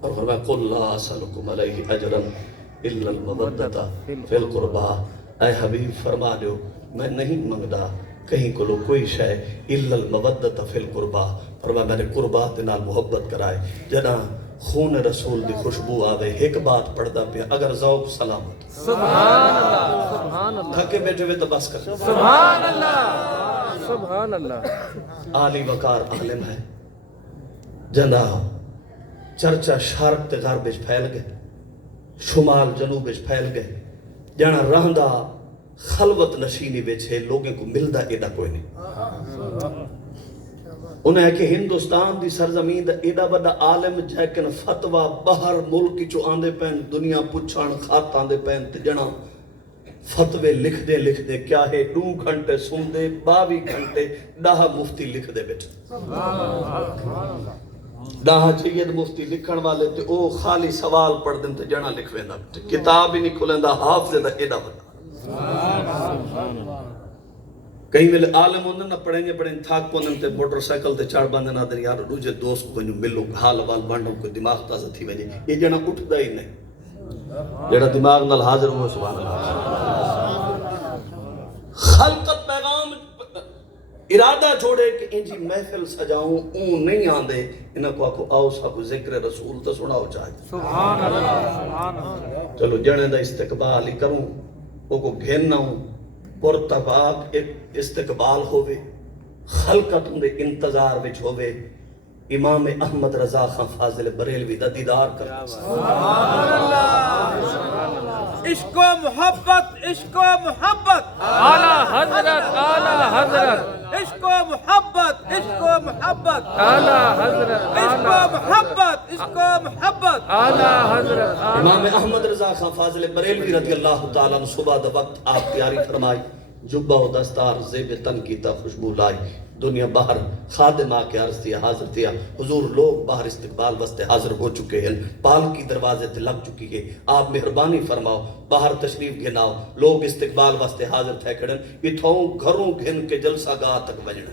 اور فرمایا قل لا اسألکم علیہ اجرا الا المودۃ فی القربى، اے حبیب فرما دو میں نہیں منگدا کہیں کو کوئی شے الا المودۃ فی القربى، فرمایا میں نے قربا دے نال محبت کرائے جنا خون رسول دی خوشبو آوے ایک بات پڑھدا پیا اگر ذوق سلامت سبحان اللہ سبحان اللہ تھکے بیٹھے ہوئے تو بس کر سبحان اللہ سبحان اللہ عالی وقار عالم ہے جنا چرچا شرق تے غرب وچ پھیل گئے شمال جنوب وچ پھیل گئے جنا رہندا خلوت نشینی وچ ہے لوگوں کو ملدا ایڈا کوئی نہیں انہیں ہے کہ ہندوستان دی سرزمین دا ایڈا بڑا عالم جیکن فتوہ باہر ملک چو آندے پین دنیا پچھان خات آندے پین تے جنا فتوے لکھ دے کیا ہے 2 گھنٹے سن دے 22 گھنٹے 10 مفتی لکھ دے بیٹھے 10 جید مفتی لکھن والے تے او خالی سوال پڑھ دیں تے جنا لکھ ویندا بیٹھے کتاب ہی نہیں کھلندا حافظ دا ایڈا بڑا کہیں ملے عالم ہوندے نہ پڑھیں تھاک پوندن تے موٹر سائیکل تے چڑھ باندھن آدھر یار دوجے دوست کو ونجو ملو حال وال بانڈوں کو دماغ تازہ تھی وجے یہ جنا اٹھدا ہی نہیں جڑا دماغ نال حاضر ہو سبحان اللہ خلقت پیغام ارادہ چھوڑے کہ انجی محفل سجاؤں اون نہیں آندے انہاں کو آکو آؤ ساکو ذکر رسول تو سناؤ چاہے سبحان اللہ چلو جنے دا استقبال ہی کروں او کو گھننا ہوں پرتباب ایک استقبال ہوئے خلقت اندے انتظار وچ ہوئے امام احمد رضا خان فاضل بریلوی دا دیدار کرنا سبحان اللہ عشق و محبت عشق و محبت اعلی حضرت عشق و محبت عشق و محبت اعلی حضرت عشق و محبت عشق و محبت اعلی حضرت امام احمد رضا خان فاضل بریلوی رضی اللہ تعالیٰ عنہ صبح دا وقت آپ تیاری فرمائی جبہ و دستار زیب تن کی تا خوشبو لائی دنیا باہر خادم آ کے عرض دیا حاضر دیا حضور لوگ باہر استقبال واسطے حاضر ہو چکے ہیں پال کی دروازے تے لگ چکی ہے آپ مہربانی فرماؤ باہر تشریف گھناؤ لوگ استقبال واسطے حاضر تھے کھڑن اتھوں گھروں گھن کے جلسہ گاہ تک بجنے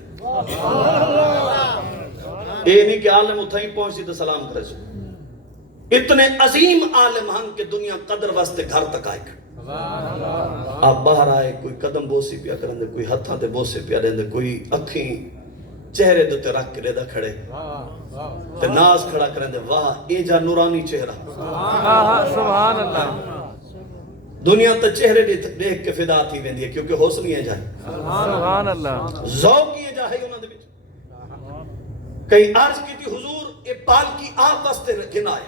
اے نہیں کہ عالم اتھائی پہنچی تو سلام کرے سو اتنے عظیم عالم ہن کہ دنیا قدر واسطے گھر تک آئے کھڑ آپ باہر آئے کوئی قدم بوسی پیا کرن دے کوئی ہتھاں تے بوسے پیا دے کوئی اکھیں چہرے دے تے رکھ کے دا کھڑے تے ناز کھڑا کرن دے واہ اے جا نورانی چہرہ سبحان اللہ دنیا تے چہرے دیکھ کے فدا تھی ویندی ہے کیونکہ حسن ہی جائے سبحان اللہ ذوق ہی جائے انہاں دے وچ کئی عرض کی تھی حضور اے پال کی آپ واسطے گنائے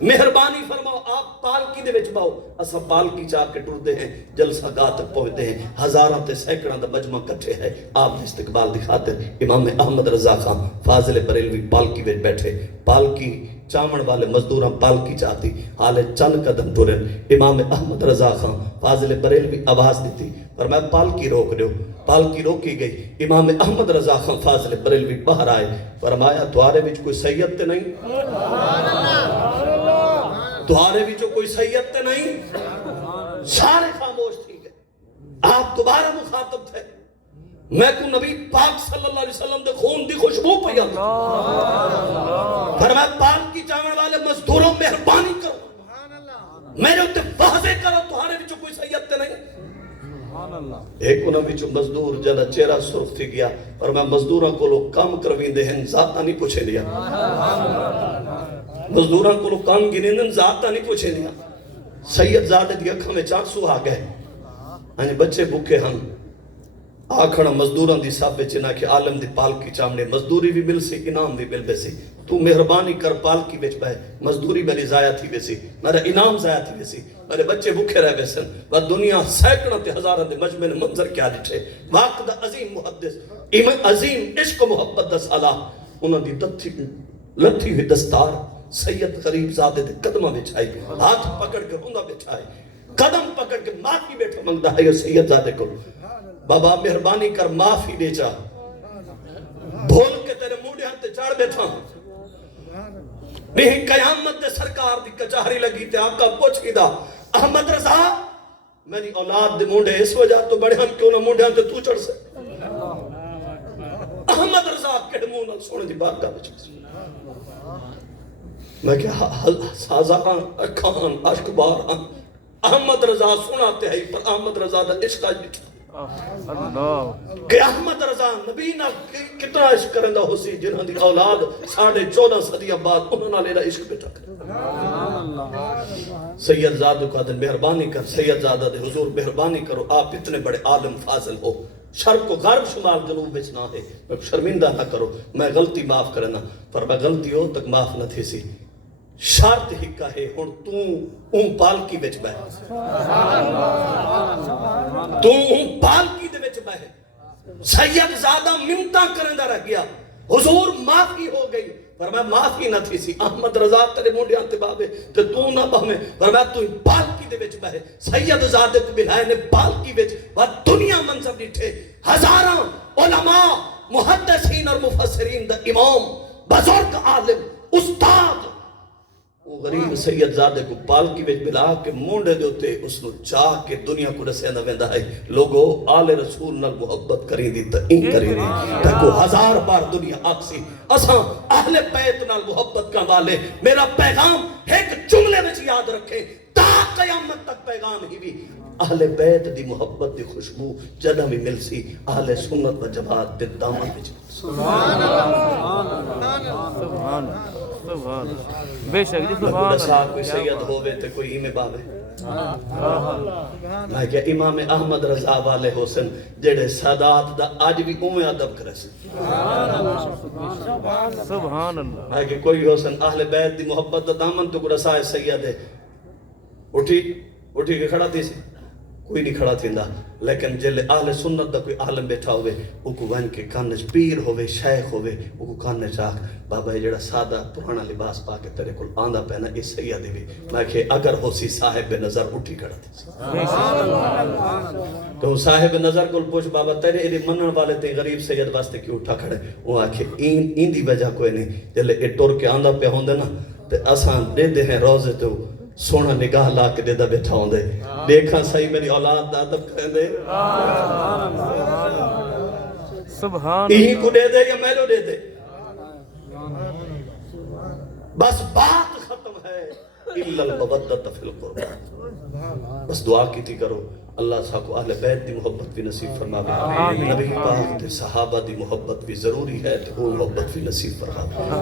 مہربانی فرماؤ آپ پالکی دے وچ باؤ اسا پالکی چاہ کے ٹردے ہیں جلسہ گاہ تک پہنچتے ہیں ہزاراں تے سینکڑاں دا مجمع کٹھے ہے آپ استقبال دی خاطر امام احمد رضا خان فاضل بریلوی پالکی وچ بیٹھے پالکی چامن والے مزدوراں پالکی چاہتی حالے چند قدم ٹرن امام احمد رضا خان فاضل بریلوی آواز دیتی فرمایا پالکی روک دیو پالکی روکی گئی امام احمد رضا خان فاضل بریلوی باہر آئے فرمایا تمہارے وچ کوئی سید تے نہیں تمہارے بھی جو کوئی سید تے نہیں سارے خاموش تھی گئے آپ دوبارہ مخاطب تھے میں کو نبی پاک صلی اللہ علیہ وسلم دے خون دی خوشبو پہ آتا فرمایا پاک کی چاون والے مزدوروں مہربانی کرو میرے ہوتے واضح کرو تمہارے بھی جو کوئی سید تے نہیں ایک انہوں بھی جو مزدور جنہ چہرہ سرخ تھی گیا اور میں مزدوراں کو لوگ کام کروین دے ہیں ذاتہ نہیں پوچھے لیا مزدوراں کو لوگ کام گنیندن ذاتہ نہیں پوچھے لیا سید زادہ دی اکھا میں چانسو آ گئے ہاں بچے بھوکے ہم آکھنا مزدوراں دی صاحب چنا کہ عالم دی پالکی چامنے مزدوری بھی مل سی انعام بھی مل بے سی تو مہربانی کر پالکی بچ پائے مزدوری میری ضائع تھی بے سی میرا انعام ضائع تھی بے سی میرے بچے بھوکے رہ بے سن و دنیا سینکڑوں تے ہزاراں دے مجمع نے منظر کیا دٹھے واقع دا عظیم محدث عظیم عشق و محبت دا سالہ انہوں دی لتھی ہوئی دستار سید غریب زادے دے قدمہ بچھائی ہاتھ پکڑ کے ہوندہ بچھائی قدم پکڑ کے معافی بیٹھا منگدہ ہے سید زادے کو بابا مہربانی کر معافی دے جا بھول کے تیرے موڑے ہاتھ چاڑ بیٹھا نہیں قیامت دے سرکار دی کچہری لگی تے آقا پوچھ کی دا احمد رضا میری اولاد دے موڑے اس وجہ تو بڑے ہم کیوں نہ موڑے ہاتھ تو چڑھ سے احمد رضا کڑمون سونے دی بات کا بچھ میں کہ سازاں اکھاں عشق بار احمد رضا سناتے ہیں پر احمد رضا دا عشق آج کہ احمد رضا نبی نہ کتنا عشق کرندہ ہو سی جنہاں دی اولاد 14.5 صدیہ بعد انہوں نے لینا عشق بیٹھا کر سید زادو کا دن مہربانی کر سید زادہ دے حضور مہربانی کرو آپ اتنے بڑے عالم فاضل ہو شرق و غرب شمال جنوب بچ نہ ہے میں شرمندہ نہ کرو میں غلطی معاف کرنا پر میں غلطی ہو تک معاف نہ تھی سی شرط ہی کہے ہن تو اون پالکی وچ بہ تو اون پالکی دے وچ بہ سید زادہ منتاں کرندا رہ گیا حضور معافی ہو گئی پر میں معافی نہ تھی سی احمد رضا تیرے موڈیاں تے بابے تے تو نہ بہمیں پر میں تو پالکی دے وچ بہ سید زادے کو بلائے نے پالکی وچ و دنیا منظر ڈٹھے ہزاراں علماء محدثین اور مفسرین دا امام بزرگ عالم استاد وہ غریب سید زادے کو پالکی وچ بلا کے مونڈے دے ہوتے اس نو چاہ کے دنیا کو رسے نہ ویندا ہے لوگو آل رسول نال محبت کریں دی تا این کریں دی تاکو 1000 بار دنیا آکسی اساں اہل بیت نال محبت کا والے میرا پیغام ایک جملے وچ یاد رکھیں تا قیامت تک پیغام ہی بھی اہل بیت دی محبت دی خوشبو جدہ بھی مل سی اہل سنت و جماعت دے دامن وچ سبحان اللہ سبحان بے شک جی سبحان اللہ کوئی سید ہوئے تے کوئی ہی میں بابے میں کیا امام احمد رضا والے حسن جڑے سادات دا آج بھی اوہ ادب کرے سے سبحان اللہ میں کہ کوئی حسن اہل بیت دی محبت دا دامن تو کو رسائے سید ہے اٹھی کے کھڑا تھی سے کوئی نہیں کھڑا تھی لیکن جلے اہل سنت دا کوئی عالم بیٹھا ہوئے وہ کو ون کے کانج پیر ہوئے شیخ ہوئے وہ کو کانج چاک بابا یہ جڑا سادہ پرانا لباس پا کے تیرے کل آندہ پہنا اس سیدی بھی میں کہ اگر ہو سی صاحب نظر اٹھی کھڑا تھی تو صاحب نظر کل پوچھ بابا تیرے ایدی منن والے تے غریب سید واسطے کیوں اٹھا کھڑے وہ آکھے این دی وجہ کوئی نہیں جلے اے ٹور کے آندہ پہ ہوندے نا تے اسان دے دے ہیں روزے تو سونا نگاہ لا کے دے دا بیٹھا ہوں دے دیکھا صحیح میری اولاد دا ادب کریں دے سبحان یہی کو دے دے یا میلو دے دے بس بات ختم ہے الا المودۃ فی القربى بس دعا کی تھی کرو اللہ صاحب کو اہل بیت دی محبت بھی نصیب فرماوے نبی پاک تے صحابہ دی محبت بھی ضروری ہے تے وہ محبت بھی نصیب فرماوے